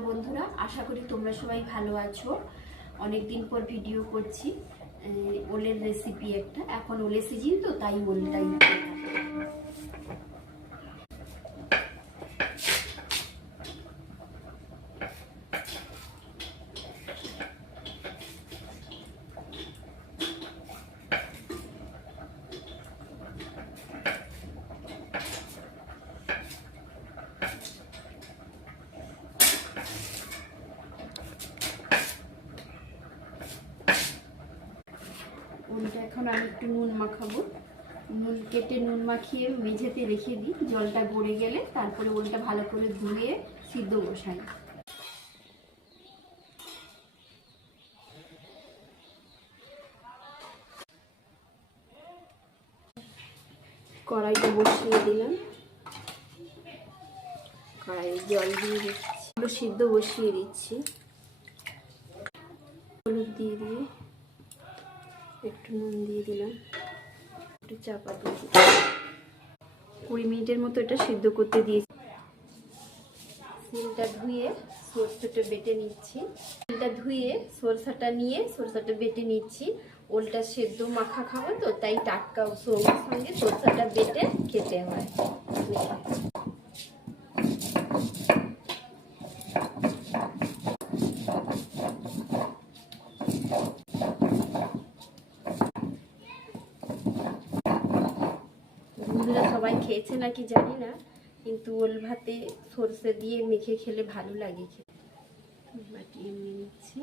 Hello বন্ধুরা, আশা করি তোমরা সবাই ভালো আছো। অনেক দিন পর ভিডিও করছি। ওলের রেসিপি একটা, এখন ওলের সিজন তো তাই ওলটাই। ওলটা এখন আমি একটু নুন মাখাবো। নুন কেটে নুন মাখিয়ে মেঝেতে রেখে দিই, জলটা গড়ে গেলে তারপরে ওলটা ভালো করে ধুয়ে সিদ্ধ বসাই। কড়াইটা বসিয়ে দিলাম, কড়াইয়ে জল দিয়ে দিচ্ছি, সিদ্ধ বসিয়ে দিচ্ছি। হলুদ দিয়ে দিয়ে একটু নুন দিয়ে দিলাম, একটু চাপা দিয়ে 20 মিনিটের মতো এটা সিদ্ধ করতে দিয়েছি। সিলটা ধুয়ে সরষেটা বেটে নিচ্ছি। সিলটা ধুয়ে সরষেটা নিয়ে সরষেটা বেটে নিচ্ছি। ওলটা সেদ্ধ মাখা খাবো তো, তাই টাটকা সঙ্গে সরষেটা বেটে খেতে হয়। বন্ধুরা সবাই খেয়েছে নাকি জানি না, কিন্তু ওল ভাতে সরষে দিয়ে মেখে খেলে ভালো লাগে খেতে। বাটিয়ে নিয়ে নিচ্ছি।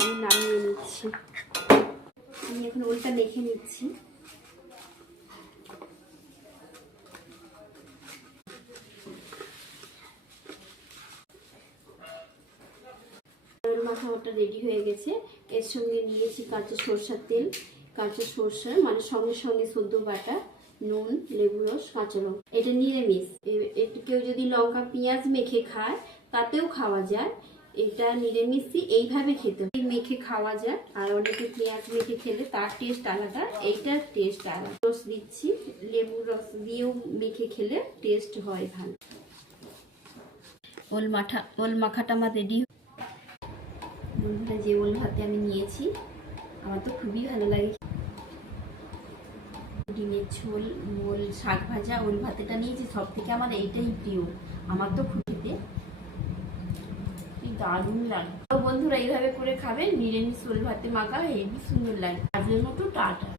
আমি নামিয়ে নিচ্ছি। আমি এখন ওলটা মেখে নিচ্ছি। মাখাটা রেডি হয়ে গেছে। এর সঙ্গে নিয়েছি কাঁচা সরষের তেল, কাঁচা সরষে মানে সঙ্গে সঙ্গে সদ্য বাটা, নুন, লেবু রস, কাঁচা লঙ্কা। এটা নিরামিষ। একটু কেউ যদি লঙ্কা পেঁয়াজ মেখে খায় তাতেও খাওয়া যায়। এটা নিরামিষই, এইভাবে খেতে হয়, মেখে খাওয়া যায়। আর অনেকে পেঁয়াজ মেখে খেলে তার টেস্ট আলাদা, এইটার টেস্ট আলাদা। রস দিচ্ছি, লেবু রস দিয়েও মেখে খেলে টেস্ট হয় ভালো। ওল মাখাটা আমার রেডি। বন্ধুরা, যে ওল ভাতে আমি নিয়েছি, আমার তো খুবই ভালো লাগে। ডিমের ঝোল, ওল, শাক ভাজা, ওল ভাতেটা নিয়েছি। সব থেকে আমার এইটাই প্রিয়। আমার তো খুঁটিতে দারুণ লাগে। তো বন্ধুরা, এইভাবে করে খাবেন, নিরামিষ ওল ভাতে মাখা হেবি সুন্দর লাগে। আজকের মতো টাটা।